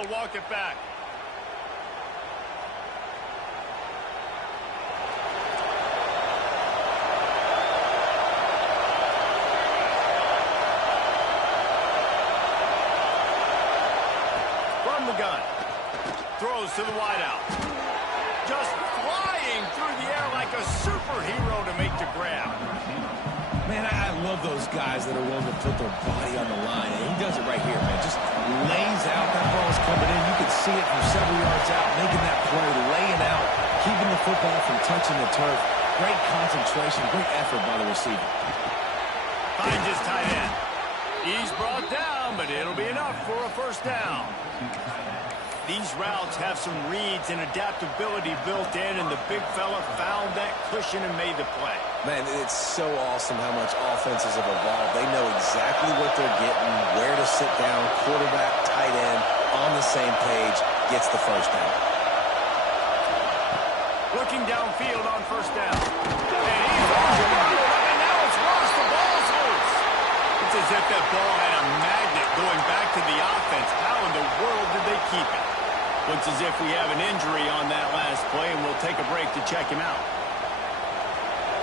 will walk it back. From the gun. Throws to the wideout. Just flying through the air like a superhero to make the grab. Man, I love those guys that are willing to put their body on the line. And he does it right here, man. Just lays out. That ball's coming in. You can see it from several yards out, making that play, laying out, keeping the football from touching the turf. Great concentration, great effort by the receiver. Finds his tight end. He's brought down, but it'll be enough for a first down. These routes have some reads and adaptability built in, and the big fella found that cushion and made the play. Man, it's so awesome how much offenses have evolved. They know exactly what they're getting, where to sit down, quarterback, tight end, on the same page, gets the first down. Looking downfield on first down. And he's off the ball, and now it's Ross. The ball's loose. It's as if that ball had a magnet going back to the offense. How in the world did they keep it? Looks as if we have an injury on that last play, and we'll take a break to check him out.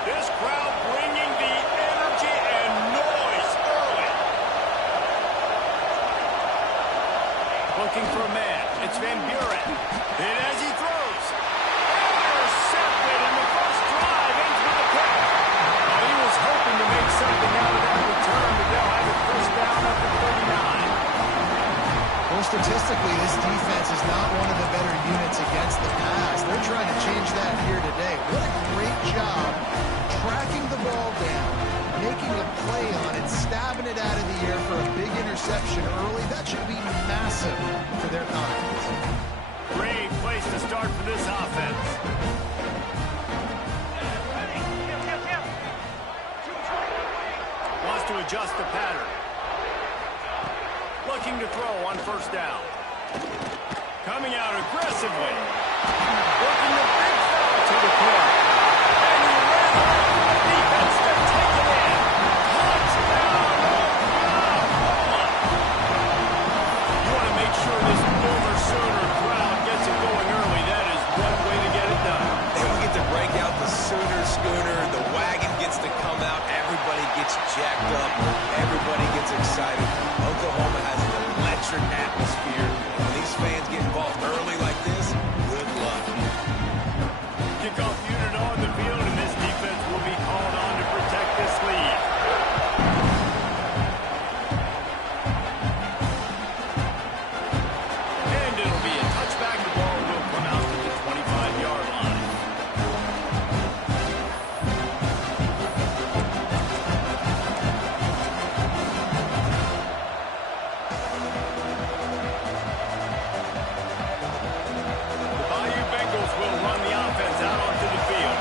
This crowd bringing the energy and noise early. Looking for a man. It's Van Buren. And as he throws, intercepted, and the first drive ends with a pick. Now, he was hoping to make something out of that return, but they'll have it first down up to 39. Well, statistically, this defense is not one of the better units against the pass. They're trying to change that here today. What a great job tracking the ball down, making a play on it, stabbing it out of the air for a big interception early. That should be massive for their confidence. Great place to start for this offense. Wants to adjust the pattern. Looking to throw on first down. Coming out aggressively. Working the big fella to the corner. And he ran over the defense to take it in. Touchdown, Oklahoma. You want to make sure this Boomer Sooner crowd gets it going early. That is one way to get it done. They will get to break out the Sooner schooner. The wagon gets to come out. Everybody gets jacked up. Everybody gets excited. Oklahoma has an electric atmosphere. When these fans get involved early like this, good luck. Kickoff unit on the field, and this defense will be called on to protect this lead. And it'll be a touchback. The ball will come out to the 25-yard line. Will run the offense out onto the field.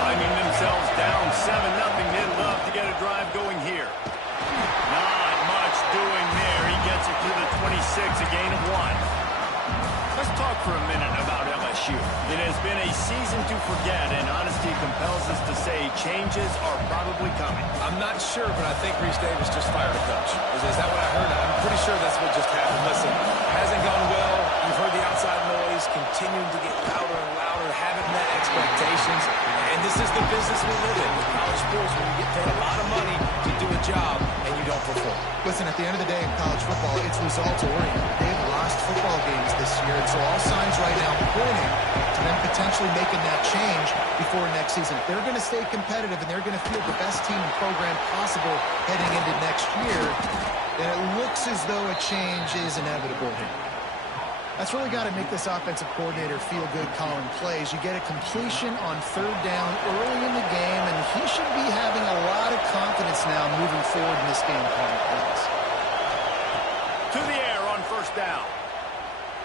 Finding themselves down 7-0. They'd love to get a drive going here. Not much doing there. He gets it to the 26, a gain of 1. Let's talk for a minute about LSU. It has been a season to forget, and honesty compels us to say changes are probably coming. I'm not sure, but I think Reese Davis just fired a coach. Is that what I heard? I'm pretty sure that's what just happened. Listen, hasn't gone well. You've heard the outside noise continuing to get louder and louder, having met expectations. And this is the business we live in. With college sports, when you get paid a lot of money to do a job and you don't perform. Listen, at the end of the day in college football, it's results-oriented. They've lost football games this year, and so all signs right now pointing to them potentially making that change before next season. If they're going to stay competitive and they're going to field the best team and program possible heading into next year, then it looks as though a change is inevitable here. That's really got to make this offensive coordinator feel good calling plays. You get a completion on third down early in the game, and he should be having a lot of confidence now moving forward in this game calling plays. To the air on first down.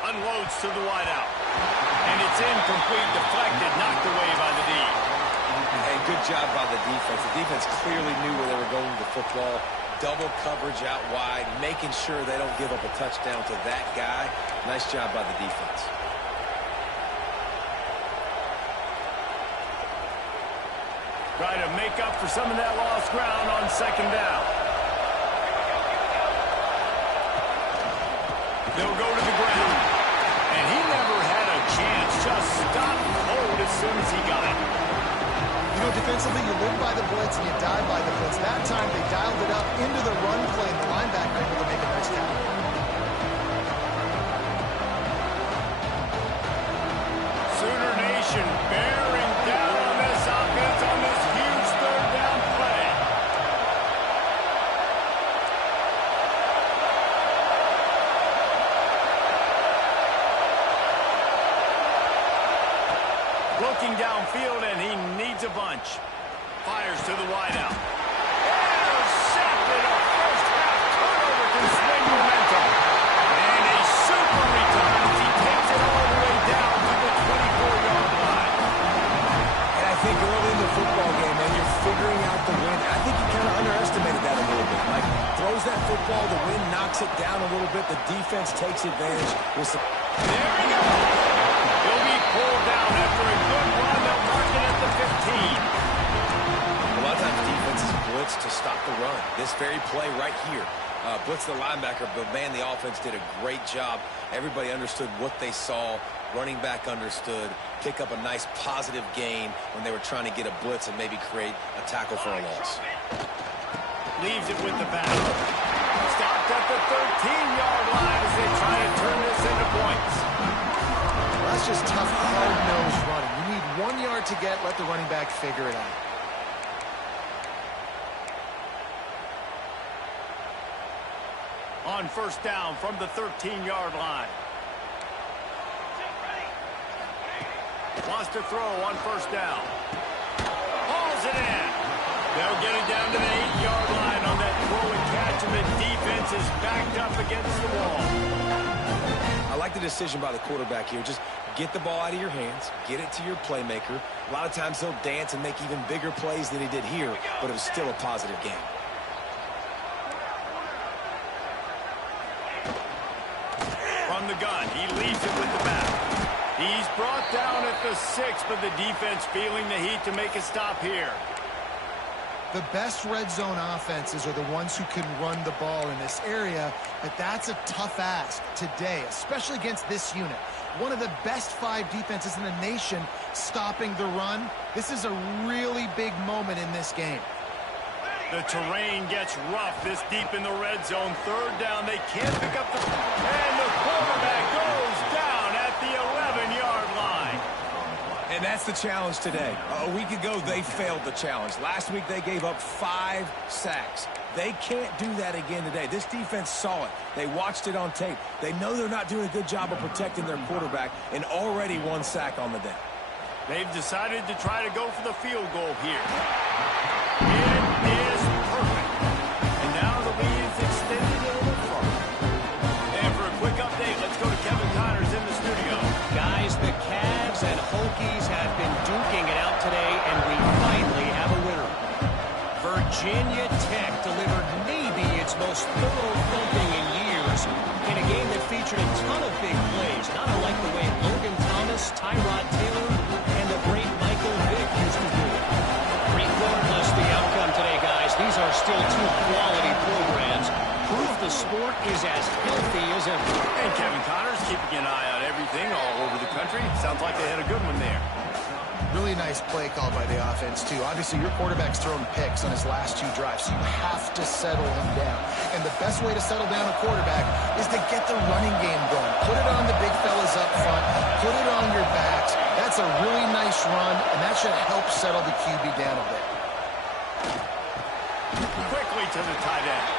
Unloads to the wideout. And it's incomplete, deflected, knocked away by the D. Hey, good job by the defense. The defense clearly knew where they were going with the football. Double coverage out wide, making sure they don't give up a touchdown to that guy. Nice job by the defense. Try to make up for some of that lost ground on second down. They'll go to the ground. And he never had a chance. Just stopped cold as soon as he got it. You know, defensively, you live by the blitz and you die by the blitz. That time, they dialed it up into the run play, and the linebacker able to make a nice tackle. Sooner Nation bearing down on this offense on this huge third down play. Looking downfield, and he needs a bunch. Fires to the wideout. Intercepted. A first-half turnover can swing momentum. And a super return as he takes it all the way down to the 24-yard line. And I think early in the football game, man, you're figuring out the wind. I think you kind of underestimated that a little bit. Like, throws that football, the wind knocks it down a little bit. The defense takes advantage with some... There we go. He'll be pulled down after a good run. They'll mark it at the 15. A lot of times defenses blitz to stop the run. This very play right here, blitz the linebacker, but man, the offense did a great job. Everybody understood what they saw. Running back understood. Pick up a nice positive gain when they were trying to get a blitz and maybe create a tackle for a loss. Leaves it with the back. Stopped at the 13-yard line as they try to turn this into points. Well, that's just tough, hard-nosed running. You need 1 yard to get, let the running back figure it out. On first down from the 13-yard line. Wants to throw on first down. Hauls it in. They'll get it down to the 8-yard line on that throw and catch, and the defense is backed up against the wall. I like the decision by the quarterback here. Just get the ball out of your hands, get it to your playmaker. A lot of times he'll dance and make even bigger plays than he did here, but it was still a positive game. From the gun, he leaves it with the back. He's brought down at the 6, but the defense feeling the heat to make a stop here. The best red zone offenses are the ones who can run the ball in this area, but that's a tough ask today, especially against this unit. One of the best 5 defenses in the nation stopping the run. This is a really big moment in this game. The terrain gets rough this deep in the red zone. Third down, they can't pick up the... And the quarterback goes down at the 11-yard line. And that's the challenge today. A week ago, they failed the challenge. Last week, they gave up 5 sacks. They can't do that again today. This defense saw it. They watched it on tape. They know they're not doing a good job of protecting their quarterback, and already 1 sack on the day. They've decided to try to go for the field goal here. It is perfect. And now the lead is extended a little further. And for a quick update, let's go to Kevin Connors in the studio. Guys, the Cavs and Hokies have been duking it out today, and we finally have a winner. Virginia Tech delivered maybe its most thorough thumping in years in a game that featured a ton of big plays, not unlike the way Logan Thomas, Tyrod Taylor, and the great Michael Vick used to do it. Regardless the outcome today, guys, these are still 2 quality programs. Proof the sport is as healthy as ever. And Kevin Connors keeping an eye on everything all over the country. Sounds like they had a good one there. Really nice play call by the offense, too. Obviously, your quarterback's thrown picks on his last 2 drives, so you have to settle him down. And the best way to settle down a quarterback is to get the running game going. Put it on the big fellas up front. Put it on your backs. That's a really nice run, and that should help settle the QB down a bit. Quickly to the tight end.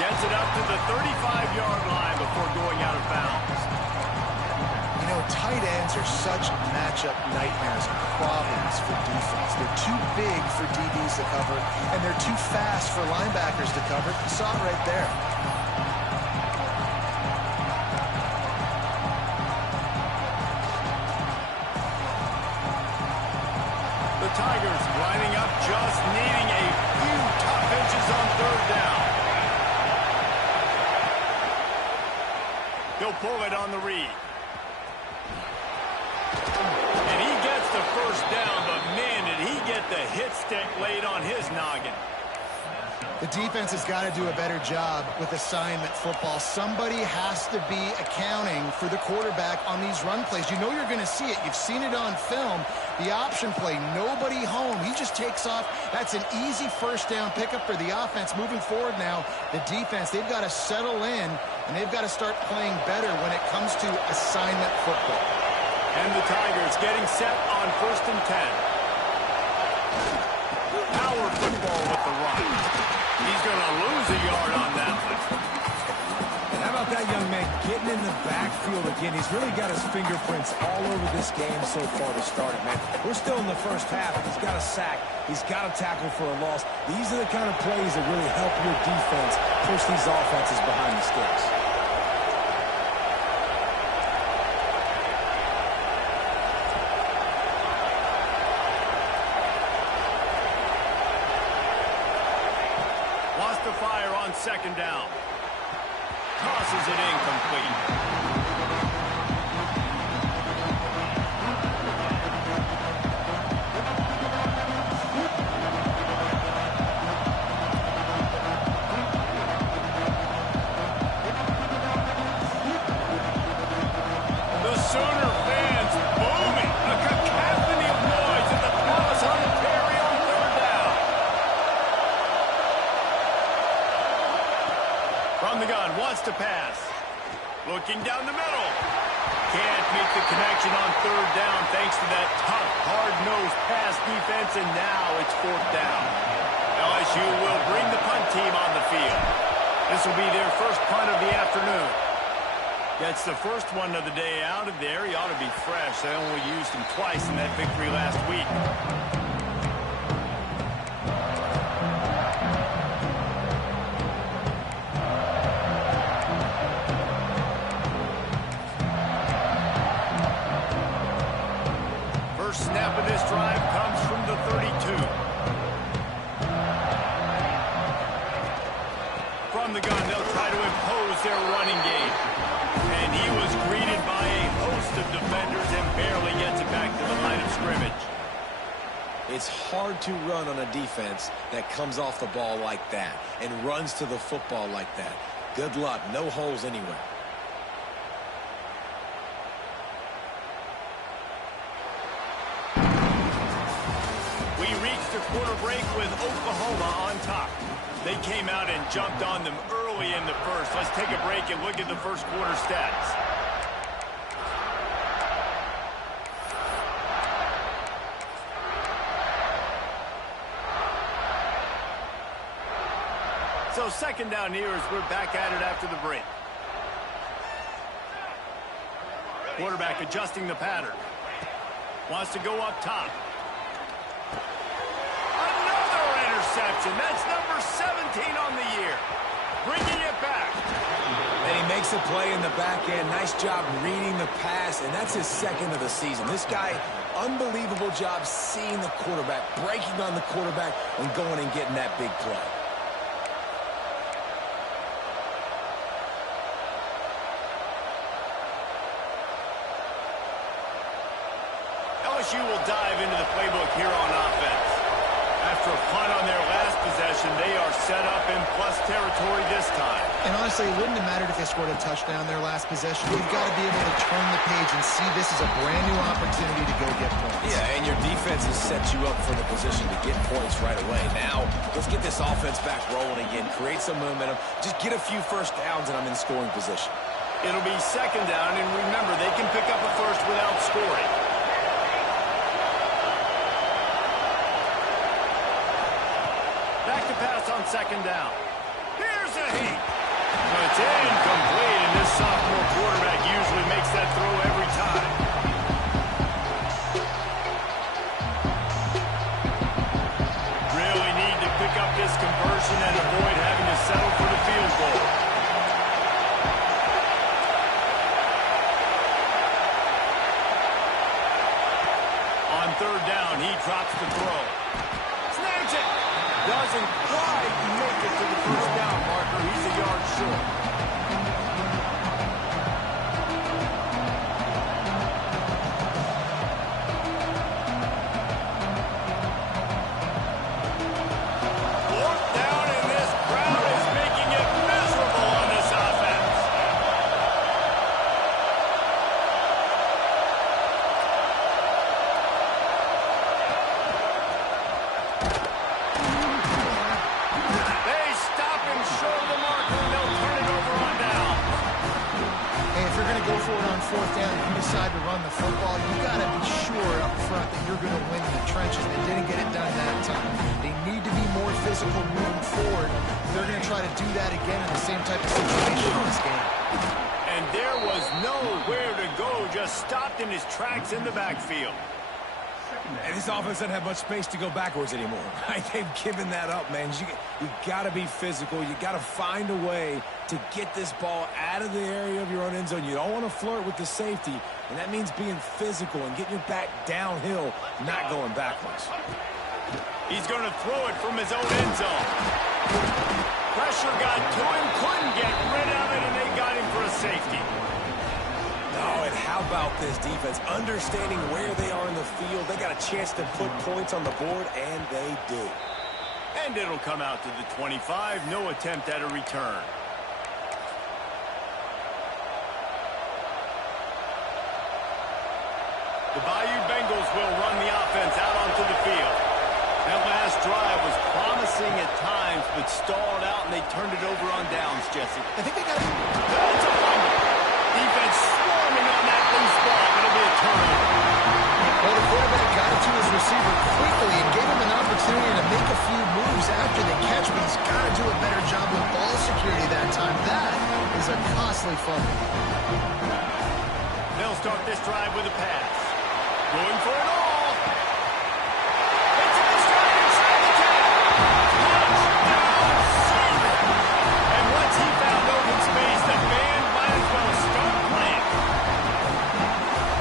Gets it up to the 35-yard line before going out of bounds. You know, tight ends are such matchup nightmares and problems for defense. They're too big for DBs to cover, and they're too fast for linebackers to cover. You saw it right there. The Tigers lining up, just needing a few tough inches on third down. He'll pull it on the read. And he gets the first down, but man, did he get the hit stick laid on his noggin. The defense has got to do a better job with assignment football. Somebody has to be accounting for the quarterback on these run plays. You know you're going to see it. You've seen it on film. The option play, nobody home. He just takes off. That's an easy first down pickup for the offense. Moving forward now, the defense, they've got to settle in, and they've got to start playing better when it comes to assignment football. And the Tigers getting set on 1st and 10. Power football with the run. He's going to lose a yard on that one. And how about that young man getting in the backfield again? He's really got his fingerprints all over this game so far to start it, man. We're still in the first half. He's got a sack. He's got a tackle for a loss. These are the kind of plays that really help your defense push these offenses behind the sticks. Fire on 2nd down. Tosses it incomplete. The Sooner fans booming. A cacophony of noise at the Palace on the Perry on 3rd down. From the gun, wants to pass. Looking down the middle. Can't make the connection on 3rd down thanks to that tough, hard-nosed pass defense, and now it's 4th down. LSU will bring the punt team on the field. This will be their first punt of the afternoon. Gets the first one of the day out of there. He ought to be fresh. They only used him twice in that victory last week. First snap of this drive comes from the 32. From the gun, they'll try to impose their running game. And he was greeted by a host of defenders and barely gets it back to the line of scrimmage. It's hard to run on a defense that comes off the ball like that and runs to the football like that. Good luck. No holes anywhere. We reached a quarter break with Oklahoma on top. They came out and jumped on them early in the first. Let's take a break and look at the first quarter stats. So 2nd down here as we're back at it after the break. Quarterback adjusting the pattern. Wants to go up top. Interception. That's number 17 on the year. Bringing it back. And he makes a play in the back end. Nice job reading the pass, and that's his 2nd of the season. This guy, unbelievable job seeing the quarterback, breaking on the quarterback, and going and getting that big play. LSU will dive into the playbook here on offense. After a punt on their last possession, they are set up in plus territory this time. And honestly, it wouldn't have mattered if they scored a touchdown their last possession. You've got to be able to turn the page and see this as a brand new opportunity to go get points. Yeah, and your defense has set you up for the position to get points right away. Now, let's get this offense back rolling again, create some momentum, just get a few first downs, and I'm in scoring position. It'll be 2nd down, and remember, they can pick up a first without scoring. Back to pass on 2nd down. Here's a heat. It's incomplete, and this sophomore quarterback usually makes that throw every time. Really need to pick up this conversion and avoid having to settle for the field goal. On 3rd down, he drops the throw. Snags it. Doesn't quite make it to the first down marker. He's a yard short. Fourth down, and this decide to run the football, you got to be sure up front that you're going to win in the trenches. They didn't get it done that time. They need to be more physical moving forward. They're going to try to do that again in the same type of situation in this game. And there was nowhere to go, just stopped in his tracks in the backfield. And this offense doesn't have much space to go backwards anymore. Right? They've given that up, man. You got to be physical. You got to find a way to get this ball out of the area of your own end zone. You don't want to flirt with the safety, and that means being physical and getting your back downhill, not going backwards. He's going to throw it from his own end zone. Pressure got to him, couldn't get rid of it, and they got him for a safety. Oh, and how about this defense? Understanding where they are in the field, they got a chance to put points on the board, and they do. And it'll come out to the 25. No attempt at a return. The Bayou Bengals will run the offense out onto the field. That last drive was promising at times, but stalled out, and they turned it over on downs, Jesse. I think they got it. It's a fumble. Defense swarming on that loose ball. It'll be a turnover. Well, the quarterback got it to his receiver quickly and gave him an opportunity to make a few moves after the catch, but he's got to do a better job with ball security that time. That is a costly fumble. They'll start this drive with a pass. Going for it all. It's in the stride inside the 10. Touchdown, Seaman. And once he found open space, the band might as well start playing.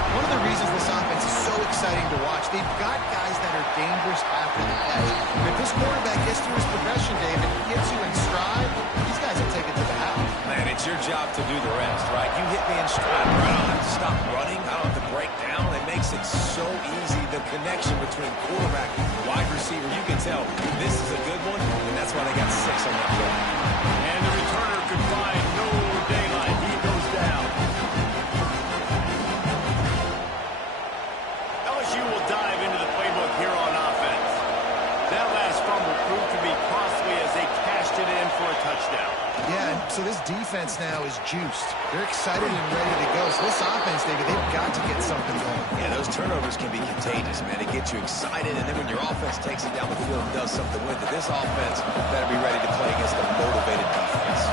One of the reasons this offense is so exciting to watch, they've got guys that are dangerous after the catch. If this quarterback gets through his progression, David, he gets you in stride, these guys will take it to the house. Man, it's your job to do the rest, right? You hit me in stride, I don't have to stop running. I don't have to break down. It makes it so easy. The connection between quarterback and wide receiver, you can tell this is a good one, and that's why they got 6 on that play. And the returner could find no daylight. He goes down. LSU will dive into the playbook here on offense. That last fumble proved to be costly as they cashed it in for a touchdown. Yeah, so this defense now is juiced. They're excited and ready to go. So this offense, David, they've got to get something going. Yeah, those turnovers can be contagious, man. It gets you excited, and then when your offense takes it down the field and does something with it, this offense better be ready to play against a motivated defense.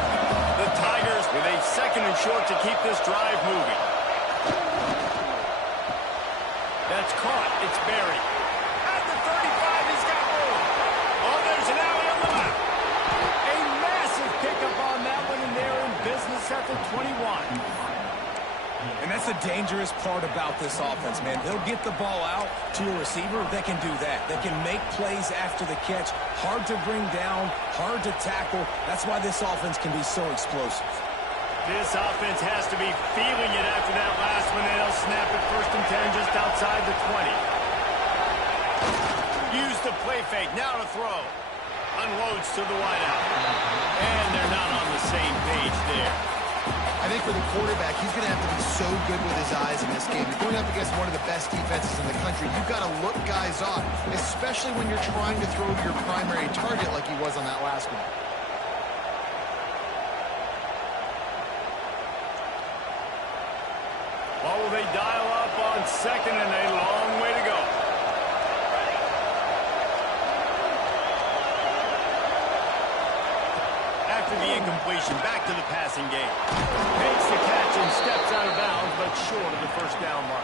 The Tigers with a second and short to keep this drive moving. That's caught. It's Berry. At the 35, he's got room. Oh, there's an alley on the left. A massive pickup on that one, and they're in business at the 21. And that's the dangerous part about this offense, man. They'll get the ball out to a receiver. They can do that. They can make plays after the catch. Hard to bring down, hard to tackle. That's why this offense can be so explosive. This offense has to be feeling it after that last one, and they'll snap it 1st and 10 just outside the 20. Use the play fake. Now to throw. Unloads to the wideout. And they're not on the same page there. I think for the quarterback, he's going to have to be so good with his eyes in this game. You're going up against one of the best defenses in the country. You've got to look guys off, especially when you're trying to throw your primary target like he was on that last one. What will they dial up on 2nd and a long way to go? After the incompletion, back to the passing game. Makes the catch and steps out of bounds, but short of the 1st down mark.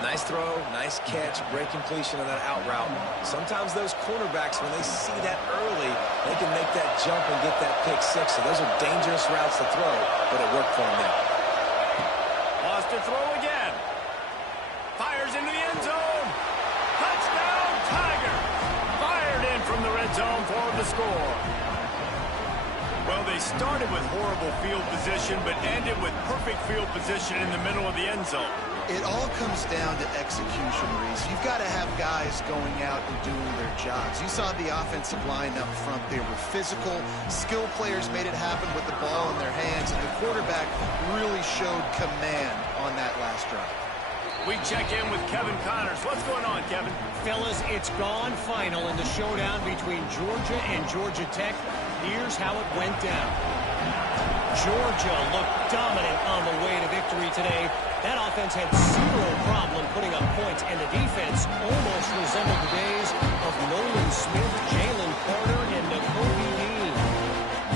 Nice throw, nice catch, great completion on that out route. Sometimes those cornerbacks, when they see that early, they can make that jump and get that pick 6. So those are dangerous routes to throw, but it worked for them now. Lost to throw again. Fires into the end zone. Touchdown, Tiger. Fired in from the red zone for the score. Well, they started with horrible field position, but ended with perfect field position in the middle of the end zone. It all comes down to execution, Reese. You've got to have guys going out and doing their jobs. You saw the offensive line up front. They were physical. Skill players made it happen with the ball in their hands, and the quarterback really showed command on that last drive. We check in with Kevin Connors. What's going on, Kevin? Fellas, it's gone final in the showdown between Georgia and Georgia Tech. Here's how it went down. Georgia looked dominant on the way to victory today. That offense had zero problem putting up points, and the defense almost resembled the days of Nolan Smith, Jalen Carter, and Nakobe Dean.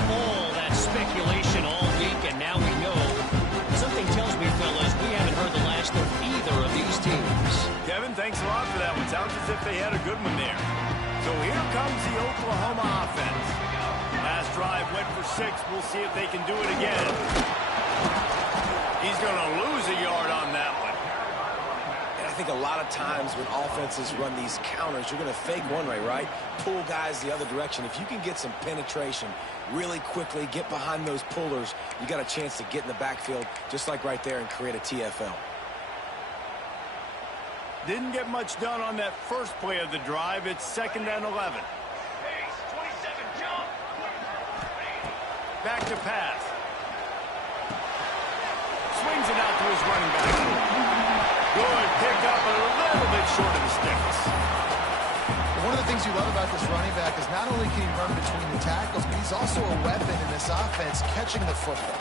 All that speculation all week, and now we know. Something tells me, fellas, we haven't heard the last of either of these teams. Kevin, thanks a lot for that one. Sounds as if they had a good one there. So here comes the Oklahoma offense. Last drive went for 6. We'll see if they can do it again. He's going to lose a yard on that one. And I think a lot of times when offenses run these counters, you're going to fake one way, right? Pull guys the other direction. If you can get some penetration really quickly, get behind those pullers, you got a chance to get in the backfield just like right there and create a TFL. Didn't get much done on that first play of the drive. It's 2nd and 11. Back to pass. Swings it out to his running back. Good pick up, a little bit short of the sticks. One of the things you love about this running back is not only can he run between the tackles, but he's also a weapon in this offense catching the football.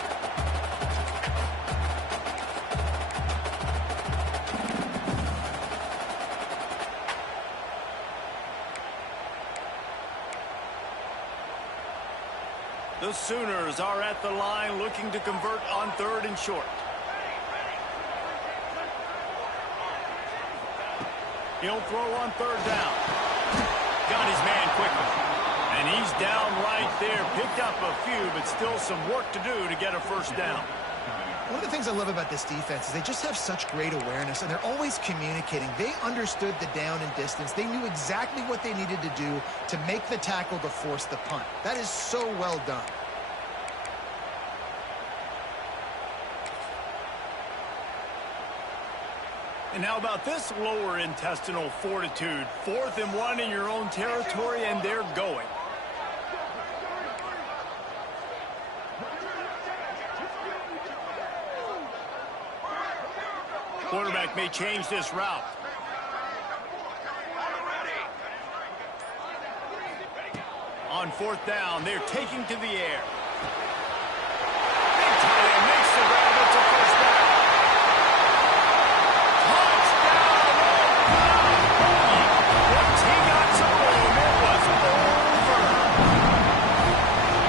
The Sooners are at the line looking to convert on 3rd and short. He'll throw on 3rd down. Got his man quickly. And he's down right there. Picked up a few, but still some work to do to get a 1st down. One of the things I love about this defense is they just have such great awareness, and they're always communicating. They understood the down and distance. They knew exactly what they needed to do to make the tackle to force the punt. That is so well done. And how about this lower intestinal fortitude? 4th and 1 in your own territory, and they're going. Quarterback may change this route. On 4th down, they're taking to the air. Big tight end makes the grab. It's a 1st down. Touchdown, Oklahoma! Once he got to room, it was over.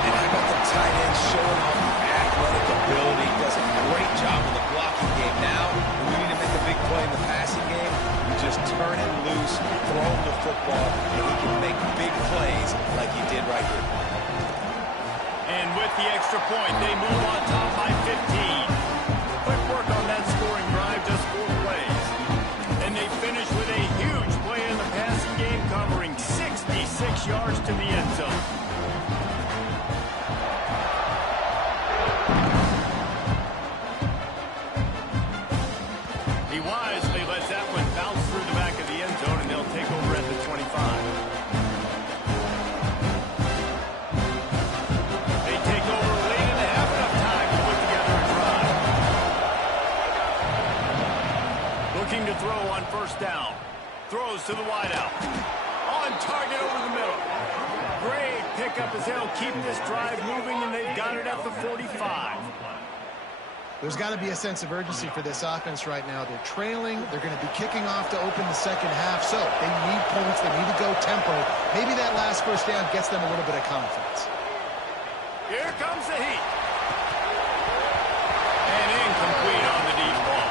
And how about the tight end showing off the athletic ability? Does a great job in the blocking game. Now, when we need to make a big play in the passing game, we just turn him loose, throw him the football, and he can make big plays like he did right here. And with the extra point, they move on top by 15. Quick work on that scoring drive, just 4 plays. And they finish with a huge play in the passing game, covering 66 yards to the end zone. He wisely lets that one bounce through the back of the end zone, and they'll take over at the 25. They take over late and they have enough time to put together a drive. Looking to throw on 1st down. Throws to the wideout. On target over the middle. Great pickup as they'll keep this drive moving, and they've got it at the 45. There's got to be a sense of urgency for this offense right now. They're trailing. They're going to be kicking off to open the 2nd half. So they need points. They need to go tempo. Maybe that last 1st down gets them a little bit of confidence. Here comes the heat. And incomplete on the deep ball.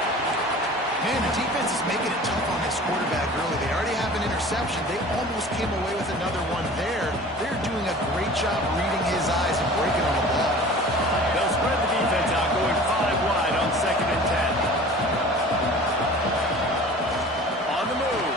Man, the defense is making it tough on this quarterback early. They already have an interception. They almost came away with another one there. They're doing a great job reading his eyes and breaking on the ball. They'll spread the defense out, going 5 wide on 2nd and 10. On the move.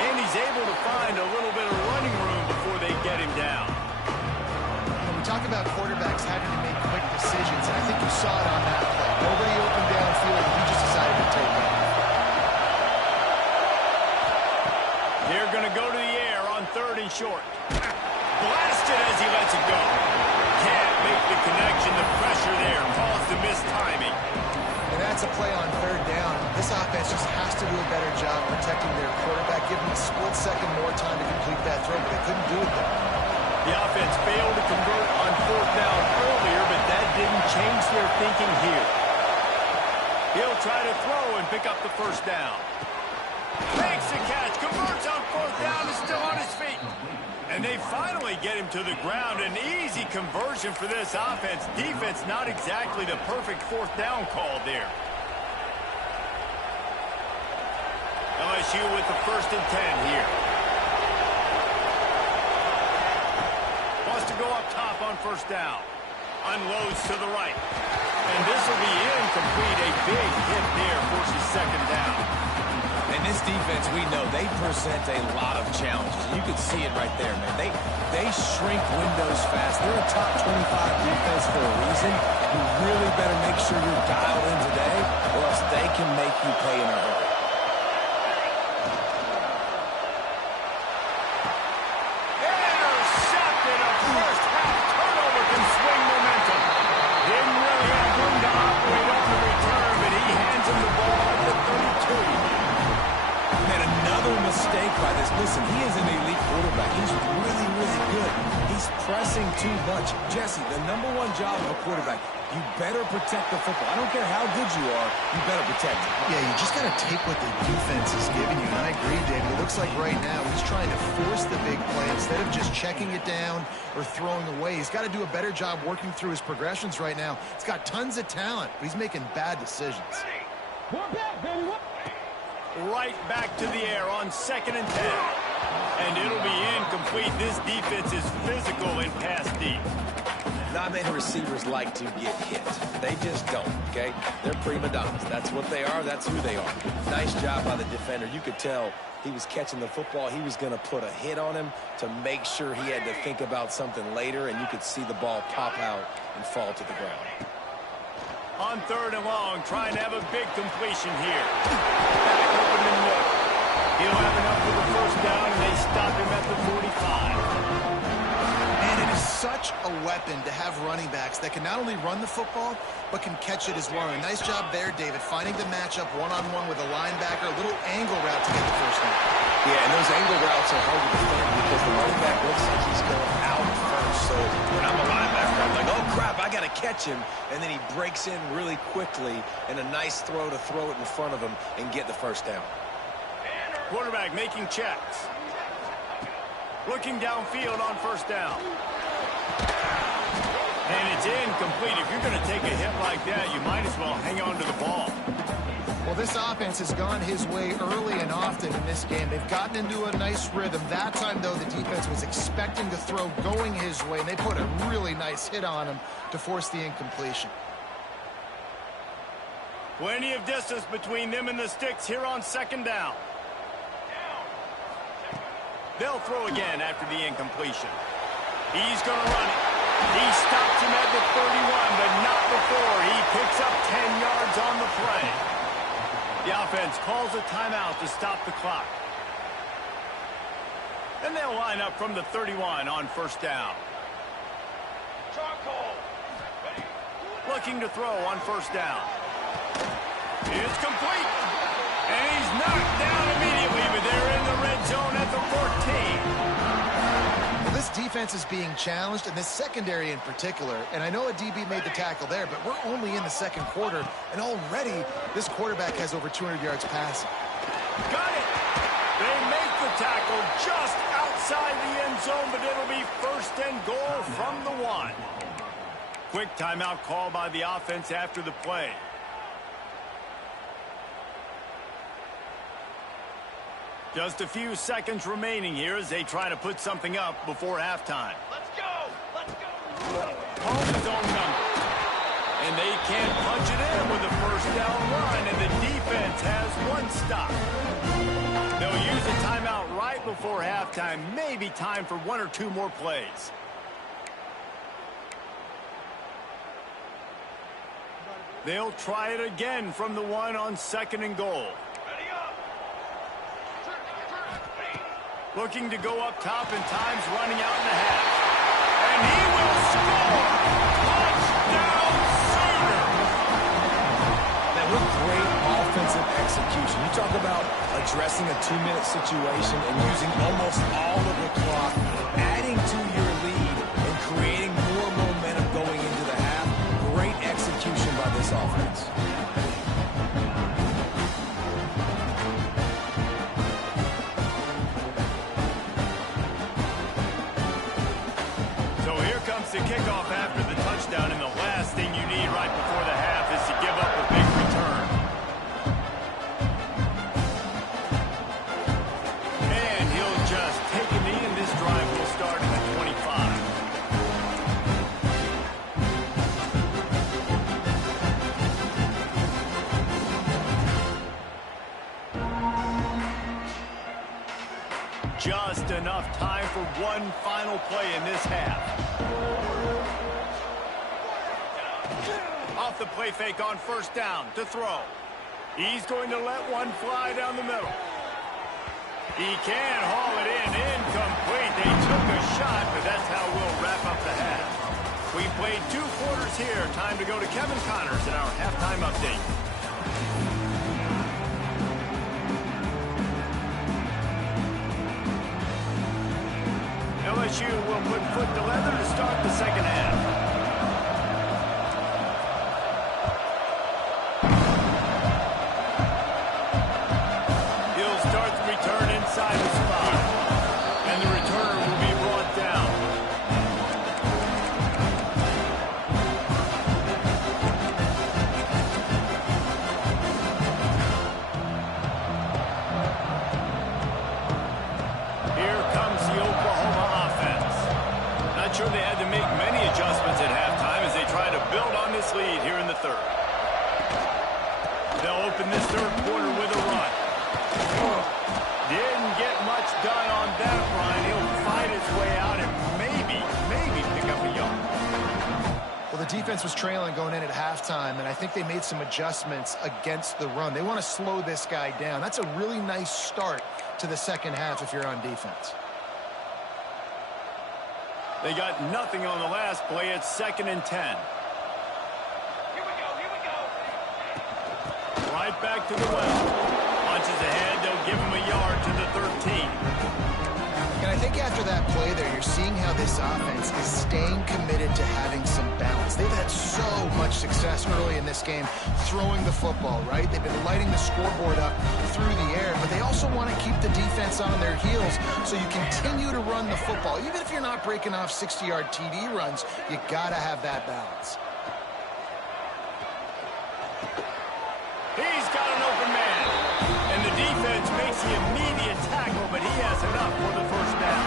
And he's able to find a little bit of running room before they get him down. When we talk about quarterbacks having to make quick decisions, and I think you saw it on that play. Nobody open downfield, and he just decided to take it. They're going to go to the air on 3rd and short. Blasted as he lets it go. Can't make the connection. The pressure there caused the missed timing. And that's a play on 3rd down. This offense just has to do a better job protecting their quarterback, giving him a split second more time to complete that throw, but they couldn't do it there. The offense failed to convert on fourth down earlier, but that didn't change their thinking here. He'll try to throw and pick up the first down. Makes the catch, converts on fourth down, is still on his feet. And they finally get him to the ground. An easy conversion for this offense. Defense, not exactly the perfect fourth down call there. LSU with the 1st and 10 here. Wants to go up top on first down. Unloads to the right. And this will be incomplete. A big hit there forces second down. And this defense, we know, they present a lot of challenges. You can see it right there, man. They shrink windows fast. They're a top 25 defense for a reason. You really better make sure you're dialed in today, or else they can make you pay in a hurry. Intercepted. A first half turnover can swing momentum. Didn't really have room to operate on the return, but he hands him the ball at the 32. And another mistake by this. Listen, he is an elite quarterback. He's really, really good. He's pressing too much. Jesse, the #1 job of a quarterback, you better protect the football. I don't care how good you are, you better protect it. Yeah, you just got to take what the defense is giving you. And I agree, David. It looks like right now he's trying to force the big play instead of just checking it down or throwing away. He's got to do a better job working through his progressions right now. He's got tons of talent, but he's making bad decisions. Right back to the air on 2nd and 10. And it'll be incomplete. This defense is physical and pass deep. Not many receivers like to get hit. They just don't, okay? They're prima donnas. That's what they are. That's who they are. Nice job by the defender. You could tell he was catching the football. He was going to put a hit on him to make sure he had to think about something later, and you could see the ball pop out and fall to the ground. On 3rd and long, trying to have a big completion here. Back open and look. He'll have enough for the first down, and they stop him at the 45. And it is such a weapon to have running backs that can not only run the football, but can catch it as well. And nice job there, David, finding the matchup one-on-one with a linebacker, a little angle route to get the first down. Yeah, and those angle routes are hard to defend because the running back looks like he's going out first. So when I'm a linebacker, I'm like, oh, crap, I got to catch him. And then he breaks in really quickly, and a nice throw to throw it in front of him and get the first down. Quarterback making checks. Looking downfield on first down. And it's incomplete. If you're going to take a hit like that, you might as well hang on to the ball. Well, this offense has gone his way early and often in this game. They've gotten into a nice rhythm. That time, though, the defense was expecting the throw going his way, and they put a really nice hit on him to force the incompletion. Plenty of distance between them and the sticks here on 2nd down. They'll throw again after the incompletion. He's going to run it. He stops him at the 31, but not before. He picks up 10 yards on the play. The offense calls a timeout to stop the clock. And they'll line up from the 31 on first down. Looking to throw on first down. It's complete. And he's knocked down immediately, but they're in the red zone at the 14. Well, this defense is being challenged, and this secondary in particular. And I know a DB made the tackle there, but we're only in the 2nd quarter, and already this quarterback has over 200 yards passing. Got it. They make the tackle just outside the end zone, but it'll be 1st and goal from the 1. Quick timeout call by the offense after the play. Just a few seconds remaining here as they try to put something up before halftime. Let's go! Let's go! Home is on number. And they can't punch it in with a first down run, and the defense has one stop. They'll use a timeout right before halftime. Maybe time for 1 or 2 more plays. They'll try it again from the 1 on 2nd and goal. Looking to go up top, and time's running out in the half. And he will score! Touchdown Sooners! Now, with great offensive execution, you talk about addressing a 2-minute situation and using almost all of the clock, adding to your lead takes the kickoff after the touchdown, and the last thing you need right before the half is to give up a big return. And he'll just take a knee, and this drive will start at the 25. Just enough time for one final play in this half. Off the play fake on first down to throw. He's going to let one fly down the middle. He can haul it in. Incomplete. They took a shot, but that's how we'll wrap up the half. We played 2 quarters here. Time to go to Kevin Connors in our halftime update. LSU will put foot to leather to start the second half. He'll start the return inside the spot. And the returner will be brought down. Here comes the Oklahoma offense. Not sure they had to make many adjustments at halftime as they try to build on this lead here in the third. They'll open this third quarter with a run. Didn't get much done on that run. He'll fight his way out and maybe pick up a yard. Well, the defense was trailing going in at halftime, and I think they made some adjustments against the run. They want to slow this guy down. That's a really nice start to the second half if you're on defense. They got nothing on the last play. It's 2nd and 10. Here we go. Right back to the well. Punches ahead. They'll give him a yard to the 13. And I think after that play there, you're seeing how this offense is staying committed to having some balance. They've had so much success early in this game throwing the football, right? They've been lighting the scoreboard up through the air, but they also want to keep the defense on their heels so you continue to run the football. Even if you're not breaking off 60-yard TD runs, you got to have that balance. He's got an open man. And the defense makes the immediate tackle, but he has enough for the first down.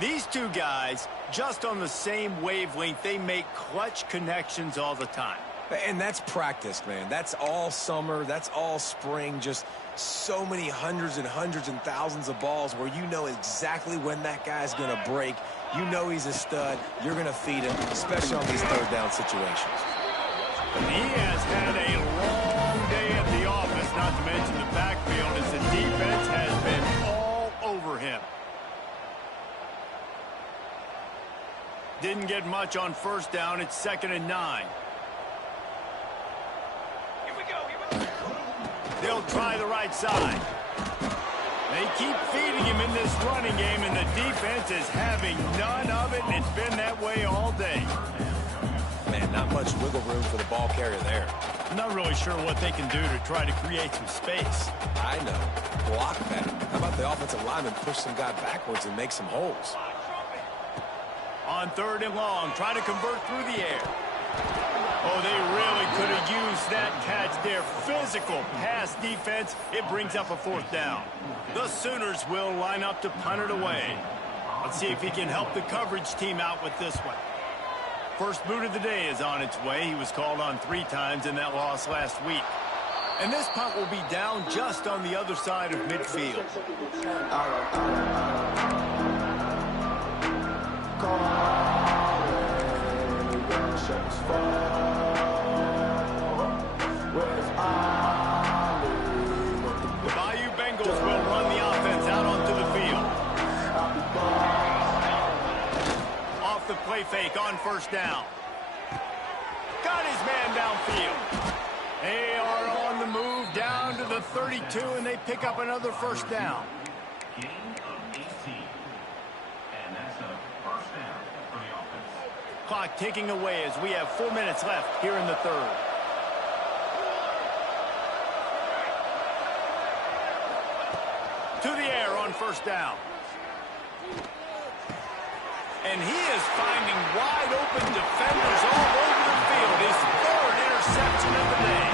These two guys, just on the same wavelength, they make clutch connections all the time. And that's practice, man. That's all summer. That's all spring. Just so many hundreds and thousands of balls where you know exactly when that guy's going to break. You know he's a stud. You're going to feed him, especially on these third down situations. He has had a long day at the office, not to mention the backfield, as the defense has been all over him. Didn't get much on first down. It's 2nd and 9. Here we go. They'll try the right side. They keep feeding him in this running game, and the defense is having none of it, and it's been that way all day. Man, not much wiggle room for the ball carrier there. I'm not really sure what they can do to try to create some space. I know. Block that. How about the offensive lineman push some guy backwards and make some holes? On 3rd and long, trying to convert through the air. Oh, they really could have used that catch there. Physical pass defense. It brings up a 4th down. The Sooners will line up to punt it away. Let's see if he can help the coverage team out with this one. First boot of the day is on its way. He was called on 3 times in that loss last week. And this punt will be down just on the other side of midfield. The Bayou Bengals will run the offense out onto the field. Off the play fake on first down. Got his man downfield. They are on the move down to the 32, and they pick up another first down. Clock ticking away as we have 4 minutes left here in the third. To the air on first down. And he is finding wide open defenders all over the field. His third interception of the day.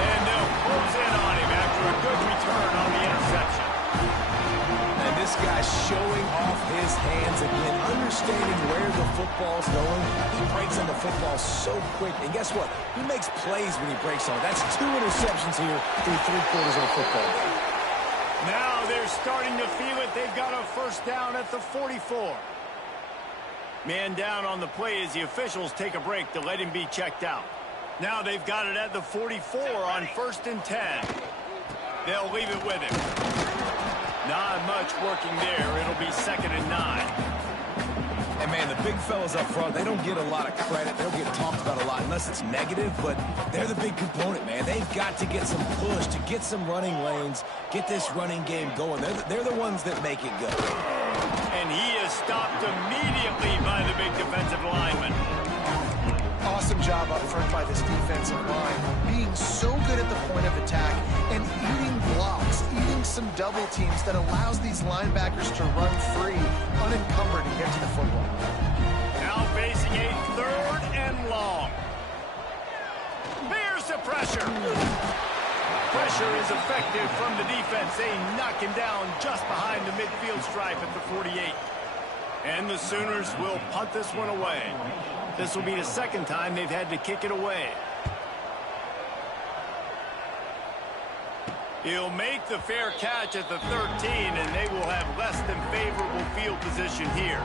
And they'll close in on him after a good return on the interception. And this guy's showing off his hands again, understanding where the football's going. He breaks on the football so quick. And guess what? He makes plays when he breaks on it. That's 2 interceptions here through 3/4 of a football game. Now they're starting to feel it. They've got a first down at the 44. Man down on the play as the officials take a break to let him be checked out. Now they've got it at the 44 on 1st and 10. They'll leave it with him. Not much working there. It'll be 2nd and 9. And, man, the big fellas up front, they don't get a lot of credit. They don't get talked about a lot unless it's negative, but they're the big component, man. They've got to get some push, to get some running lanes, get this running game going. They're the ones that make it go. And he is stopped immediately by the big defensive lineman. Awesome job up front by this defensive line, being so good at the point of attack and eating blocks, eating some double teams that allows these linebackers to run free, unencumbered, and get to the football. Now facing a 3rd and long. Here's the pressure. Pressure is effective from the defense. They knock him down just behind the midfield stripe at the 48. And the Sooners will punt this one away. This will be the 2nd time they've had to kick it away. He'll make the fair catch at the 13, and they will have less than favorable field position here.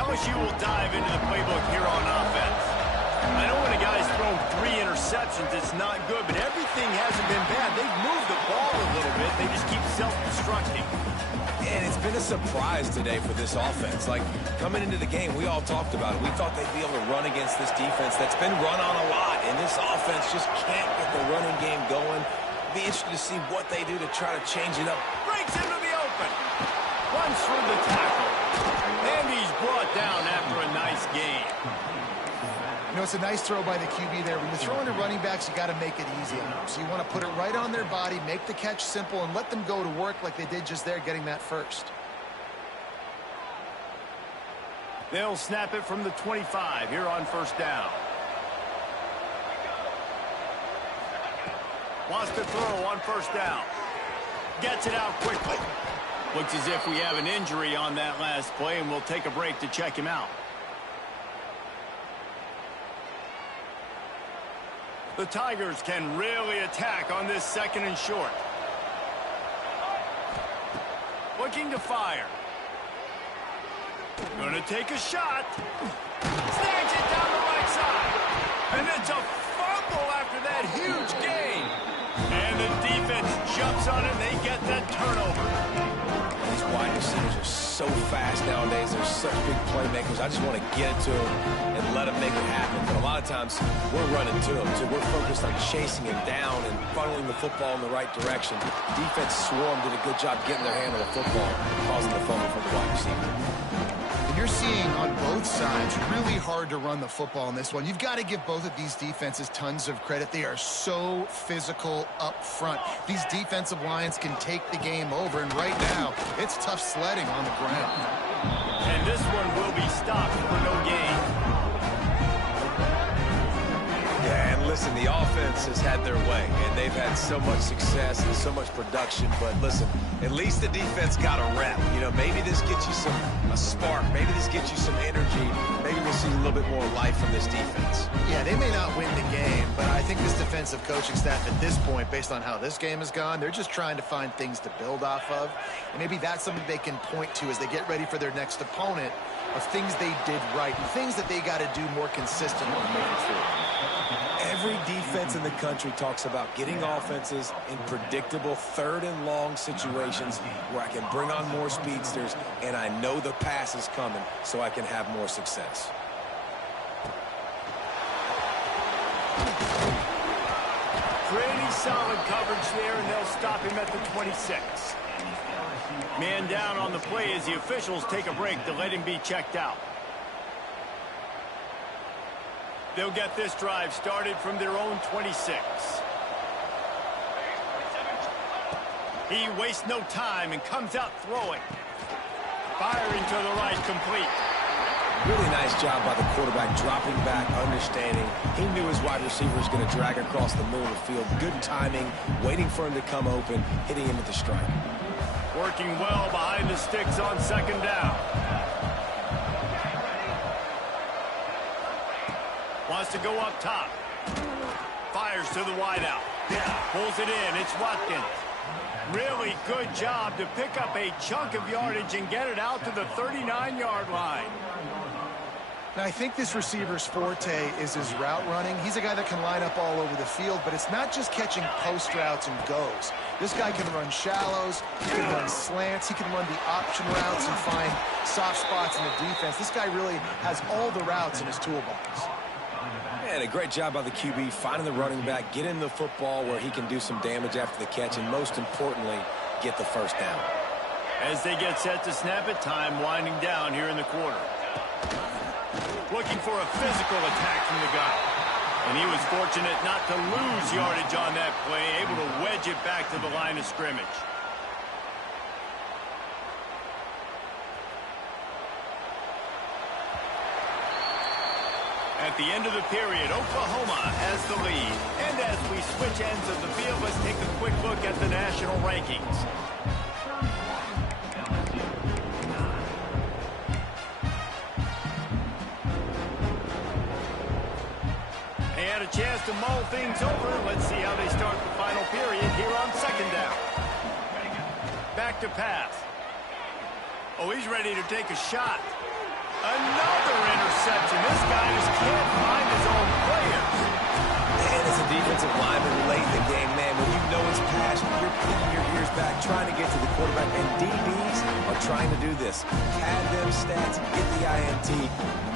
LSU will dive into the playbook here on offense. I know when a guy's thrown 3 interceptions, it's not good, but everything hasn't been bad. They've moved the ball a little bit. They just keep self-destructing. And it's been a surprise today for this offense. Like, coming into the game, we all talked about it. We thought they'd be able to run against this defense that's been run on a lot, and this offense just can't get the running game going. Be interested to see what they do to try to change it up. Breaks into the open. Runs through the tackle. And he's brought down after a nice game. You know, it's a nice throw by the QB there. When you're throwing to running backs, you got to make it easy on them. So you want to put it right on their body, make the catch simple, and let them go to work like they did just there, getting that first. They'll snap it from the 25 here on 1st down. Wants to throw on 1st down. Gets it out quickly. Looks as if we have an injury on that last play, and we'll take a break to check him out. The Tigers can really attack on this 2nd and short. Looking to fire. Gonna take a shot. Snags it down the right side. And it's a fumble after that huge gain. And the defense jumps on it, and they get that turnover. These wide receivers are so fast nowadays. They're such big playmakers. I just want to get it to them and let them make it happen. But a lot of times, we're running to them, too. We're focused on chasing him down and funneling the football in the right direction. Defense swarm did a good job getting their hand on the football, causing the fumble from the wide receiver. And you're seeing on both sides really hard to run the football in this one. You've got to give both of these defenses tons of credit. They are so physical up front. These defensive lines can take the game over, and right now, it's tough sledding on the ground. And this one will be stopped for no gain. Yeah, and listen, the offense has had their way, and they've had so much success and so much production. But listen, at least the defense got a rep. You know, maybe this gets you a spark. Maybe this gets you some energy. Maybe we'll see a little bit more life from this defense. Yeah, they may not win the game, but I think this defensive coaching staff at this point, based on how this game has gone, they're just trying to find things to build off of. And maybe that's something they can point to as they get ready for their next opponent, of things they did right and things that they got to do more consistently moving forward. Every defense in the country talks about getting offenses in predictable third and long situations where I can bring on more speedsters and I know the pass is coming so I can have more success. Pretty solid coverage there, and they'll stop him at the 26. Man down on the play as the officials take a break to let him be checked out. They'll get this drive started from their own 26. He wastes no time and comes out throwing. Firing to the right, complete. Really nice job by the quarterback dropping back, understanding. He knew his wide receiver was going to drag across the middle of the field. Good timing, waiting for him to come open, hitting him with the strike. Working well behind the sticks on second down. Wants to go up top. Fires to the wideout. Pulls it in. It's Watkins. Really good job to pick up a chunk of yardage and get it out to the 39-yard line. Now, I think this receiver's forte is his route running. He's a guy that can line up all over the field, but it's not just catching post routes and goes. This guy can run shallows, he can run slants, he can run the option routes and find soft spots in the defense. This guy really has all the routes in his toolbox. And a great job by the QB, finding the running back, getting the football where he can do some damage after the catch, and most importantly, get the first down. As they get set to snap it, time winding down here in the quarter. Looking for a physical attack from the guy. And he was fortunate not to lose yardage on that play, able to wedge it back to the line of scrimmage. At the end of the period, Oklahoma has the lead. And as we switch ends of the field, let's take a quick look at the national rankings. They had a chance to mull things over. Let's see how they start the final period here on second down. Back to pass. Oh, he's ready to take a shot. Another interception. This guy just can't find his own players. And as a defensive lineman late in the game, man, when you know it's passed, you're putting your ears back, trying to get to the quarterback, and DBs are trying to do this. Pad them stats, get the INT.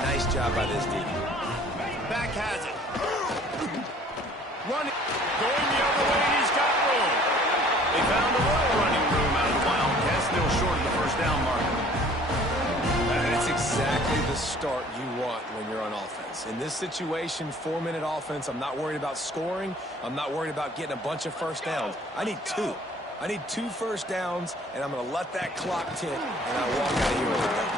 Nice job by this DB. Back has it. Running. Going the other way, he's got room. They found a little running room out of the Wildcats, still short of the first down marker. That's exactly the start you want when you're on offense. In this situation, 4-minute offense, I'm not worried about scoring. I'm not worried about getting a bunch of first downs. I need 2. I need 2 first downs, and I'm going to let that clock tick, and I walk out of here with it.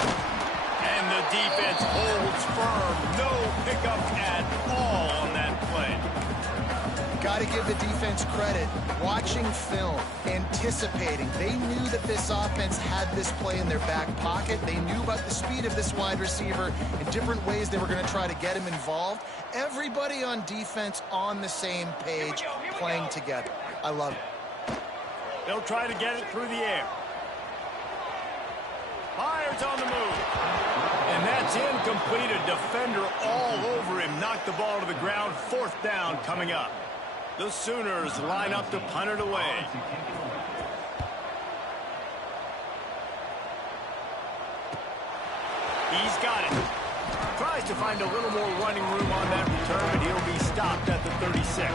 And the defense holds firm. No pickup at all on that play. Got to give the defense credit. Watching film, anticipating. They knew that this offense had this play in their back pocket. They knew about the speed of this wide receiver in different ways they were going to try to get him involved. Everybody on defense on the same page, playing together. I love it. They'll try to get it through the air. Fires on the move. And that's incomplete. A defender all over him. Knocked the ball to the ground. 4th down coming up. The Sooners line up to punt it away. He's got it. Tries to find a little more running room on that return, but he'll be stopped at the 36.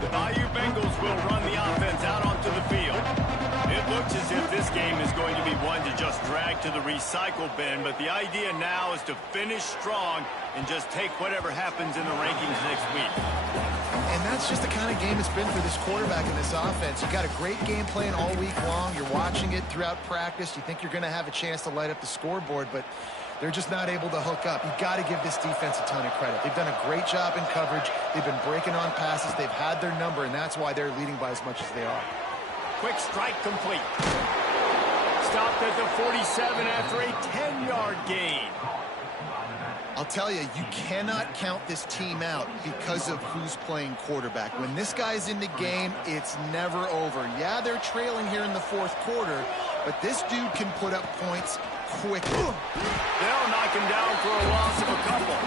The Bayou Bengals will run the offense out onto the field. It looks as if this game is going to be one to just drag to the recycle bin, but the idea now is to finish strong and just take whatever happens in the rankings next week. And that's just the kind of game it's been for this quarterback in this offense. You got a great game plan all week long. You're watching it throughout practice. You think you're going to have a chance to light up the scoreboard, but they're just not able to hook up. You got to give this defense a ton of credit. They've done a great job in coverage. They've been breaking on passes. They've had their number, and that's why they're leading by as much as they are. Quick strike complete. Stopped at the 47 after a 10-yard gain. I'll tell you, you cannot count this team out because of who's playing quarterback. When this guy's in the game, it's never over. Yeah, they're trailing here in the 4th quarter, but this dude can put up points quickly. They'll knock him down for a loss of a couple.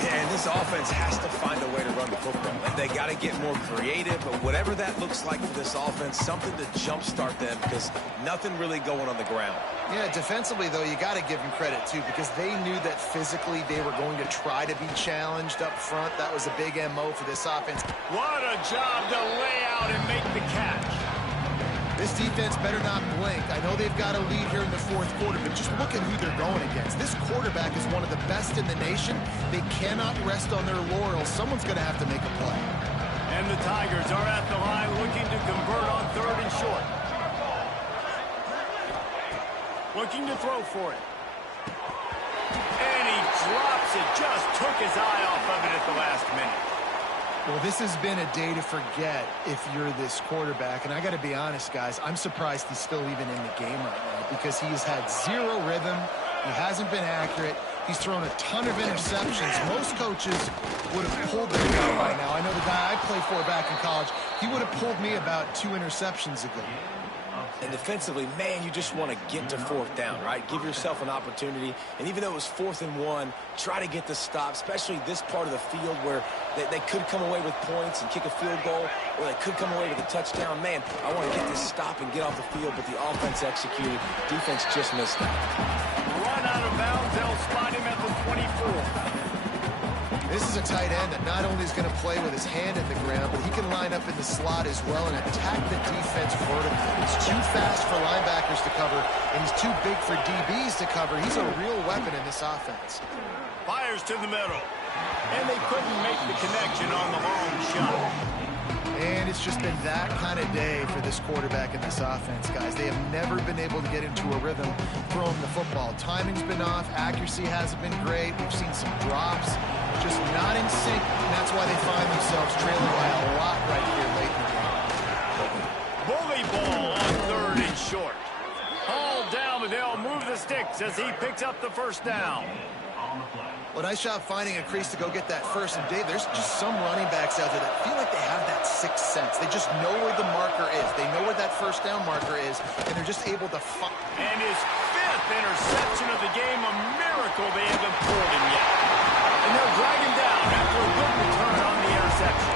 Yeah, and this offense has to find a way to run the football. And they got to get more creative, but whatever that looks like for this offense, something to jumpstart them because nothing really going on the ground. Yeah, defensively, though, you got to give them credit, too, because they knew that physically they were going to try to be challenged up front. That was a big MO for this offense. What a job to lay out and make the catch. This defense better not blink. I know they've got a lead here in the fourth quarter, but just look at who they're going against. This quarterback is one of the best in the nation. They cannot rest on their laurels. Someone's going to have to make a play. And the Tigers are at the line looking to convert on 3rd and short. Looking to throw for it. And he drops it. Just took his eye off of it at the last minute. Well, this has been a day to forget if you're this quarterback. And I got to be honest, guys, I'm surprised he's still even in the game right now because he's had zero rhythm. He hasn't been accurate. He's thrown a ton of interceptions. Most coaches would have pulled the guy by now. I know the guy I played for back in college, he would have pulled me about 2 interceptions ago. And defensively, man, you just want to get to 4th down, right? Give yourself an opportunity. And even though it was 4th and 1, try to get the stop, especially this part of the field where they could come away with points and kick a field goal, or they could come away with a touchdown. Man, I want to get this stop and get off the field, but the offense executed. Defense just missed that. Run out of bounds. They'll spot him at the 24. This is a tight end that not only is going to play with his hand in the ground, but he can line up in the slot as well and attack the defense vertically. He's too fast for linebackers to cover, and he's too big for DBs to cover. He's a real weapon in this offense. Fires to the middle. And they couldn't make the connection on the long shot. And it's just been that kind of day for this quarterback in this offense, guys. They have never been able to get into a rhythm throwing the football. Timing's been off. Accuracy hasn't been great. We've seen some drops. Just not in sync, and that's why they find themselves trailing by a lot right here late in the game. Bully ball on 3rd and short. Hauled down, but they'll move the sticks as he picks up the 1st down. Well, nice job finding a crease to go get that first. And, Dave, there's just some running backs out there that feel like they have that 6th sense. They just know where the marker is. They know where that 1st down marker is, and they're just able to find. And his 5th interception of the game, a miracle they haven't pulled him yet. And they'll drag him down after a good return on the interception.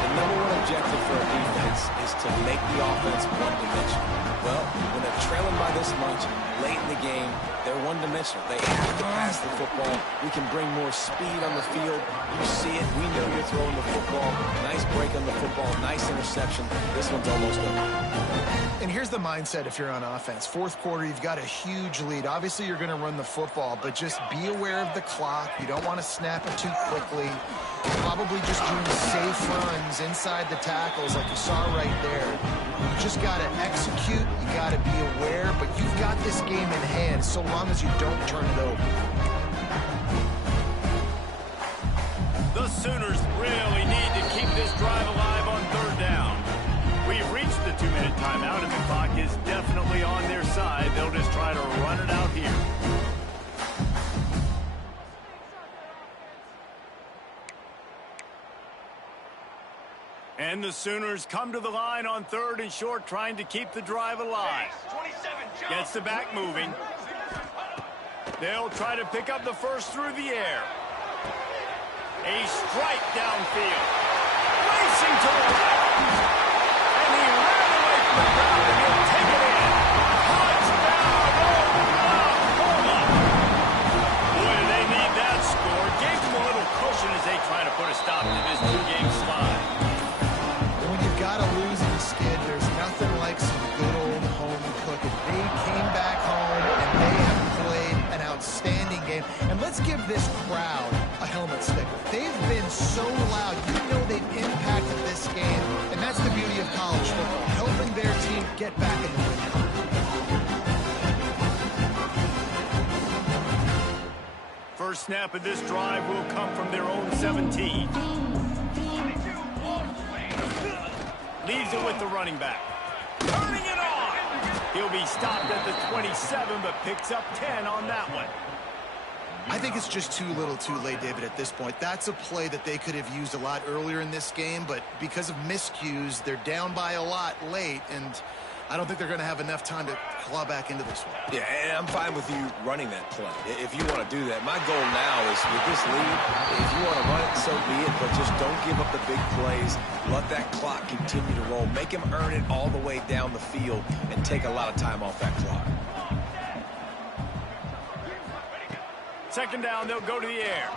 The #1 objective for a defense is to make the offense one-dimensional. Well, when they're trailing by this much late in the game, they're one-dimensional. They have to pass the football. We can bring more speed on the field. You see it. We know you're throwing the football. Nice break on the football. Nice interception. This one's almost over. And here's the mindset if you're on offense. 4th quarter, you've got a huge lead. Obviously, you're going to run the football, but just be aware of the clock. You don't want to snap it too quickly. Probably just doing safe runs inside the tackles like you saw right there. You just got to execute. You got to be aware, but you've got this game in hand so long as you don't turn it over. The Sooners really need to keep this drive alive on 3rd down. We've reached the 2-minute timeout, and the clock is definitely on their side. They'll just try to run it out here. And the Sooners come to the line on 3rd and short, trying to keep the drive alive. Gets the back moving. They'll try to pick up the 1st through the air. A strike downfield. Racing to the left. And he ran away from the crowd, and he'll take it in. Touchdown, Oklahoma! Boy, do they need that score. Gave them a little cushion as they try to put a stop to this 2-game slide. When you've got a losing skid, there's nothing like some good old home cooking. They came back home, and they have played an outstanding game. And let's give this crowd a helmet sticker. They've been so loud. You know they've impacted this game, and that's the beauty of college football, helping their team get back in the win column. First snap of this drive will come from their own 17. Leaves it with the running back. Turning it on! He'll be stopped at the 27, but picks up 10 on that one. I think it's just too little too late, David, at this point. That's a play that they could have used a lot earlier in this game, but because of miscues, they're down by a lot late, and I don't think they're going to have enough time to claw back into this one. Yeah, and I'm fine with you running that play if you want to do that. My goal now is with this lead, if you want to run it, so be it, but just don't give up the big plays. Let that clock continue to roll. Make him earn it all the way down the field and take a lot of time off that clock. Second down, they'll go to the air.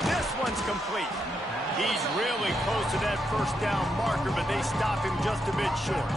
This one's complete. He's really close to that first down marker, but they stop him just a bit short.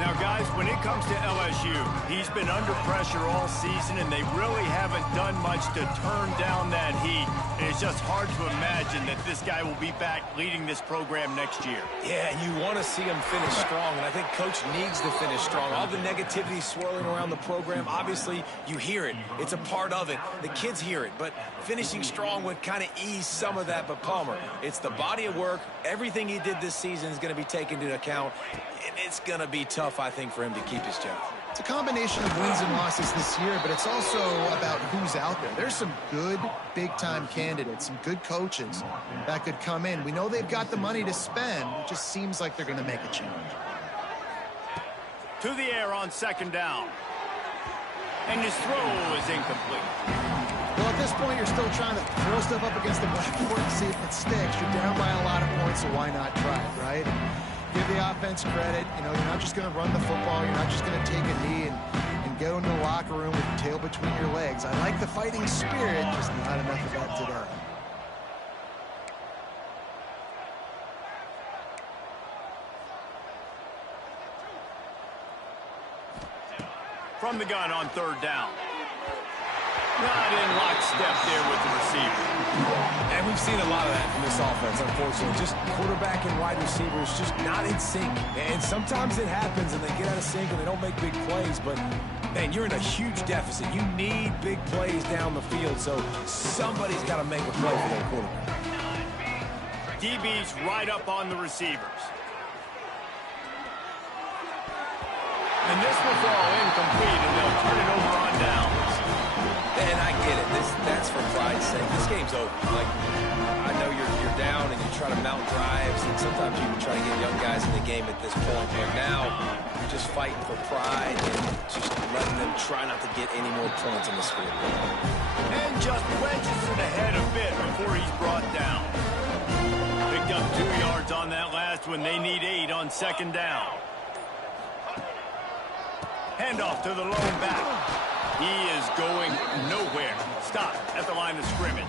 Now, guys, when it comes to LSU, he's been under pressure all season, and they really haven't done much to turn down that heat. And it's just hard to imagine that this guy will be back leading this program next year. Yeah, and you want to see him finish strong, and I think Coach needs to finish strong. All the negativity swirling around the program, obviously, you hear it. It's a part of it. The kids hear it, but finishing strong would kind of ease some of that. But Palmer, it's the body of work. Everything he did this season is going to be taken into account, and it's going to be tough, I think, for him to keep his job. It's a combination of wins and losses this year, but it's also about who's out there. There's some good big-time candidates, some good coaches that could come in. We know they've got the money to spend. It just seems like they're going to make a change. To the air on second down. And his throw is incomplete. Well, at this point, you're still trying to throw stuff up against the blackboard to see if it sticks. You're down by a lot of points, so why not try it, right? Give the offense credit. You know, you're not just going to run the football. You're not just going to take a knee and go into the locker room with your tail between your legs. I like the fighting spirit, just not enough of that today. From the gun on third down. Not in lockstep there with the receiver. And we've seen a lot of that from this offense, unfortunately. Just quarterback and wide receivers just not in sync. And sometimes it happens and they get out of sync and they don't make big plays. But, man, you're in a huge deficit. You need big plays down the field. So somebody's got to make a play for their quarterback. DB's right up on the receivers. And this will fall incomplete, and they'll turn it over on downs. And I get it. That's for pride's sake. This game's over. Like, I know you're down and you try to mount drives, and sometimes you try to get young guys in the game at this point. But now you're just fighting for pride and just letting them try not to get any more points in the score. And just wedges it ahead a bit before he's brought down. Picked up 2 yards on that last one. They need 8 on second down. Handoff to the lone back. He is going nowhere. Stop at the line of scrimmage.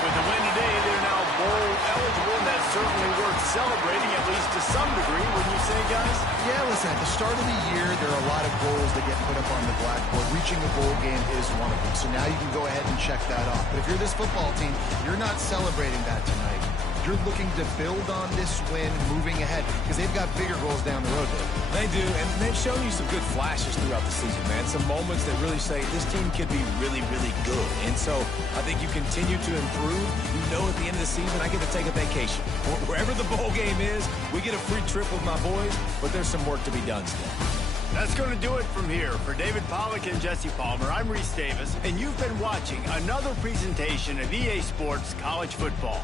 With the win today, they're now bowl eligible, and that's certainly worth celebrating, at least to some degree, wouldn't you say, guys? Yeah, listen, at the start of the year, there are a lot of goals that get put up on the blackboard. Reaching a bowl game is one of them. So now you can go ahead and check that off. But if you're this football team, you're not celebrating that tonight. You're looking to build on this win moving ahead because they've got bigger goals down the road there. They do, and they've shown you some good flashes throughout the season, man. Some moments that really say this team could be really, really good. And so I think you continue to improve. You know at the end of the season, I get to take a vacation. Wherever the bowl game is, we get a free trip with my boys, but there's some work to be done still. That's going to do it from here. For David Pollack and Jesse Palmer, I'm Reese Davis, and you've been watching another presentation of EA Sports College Football.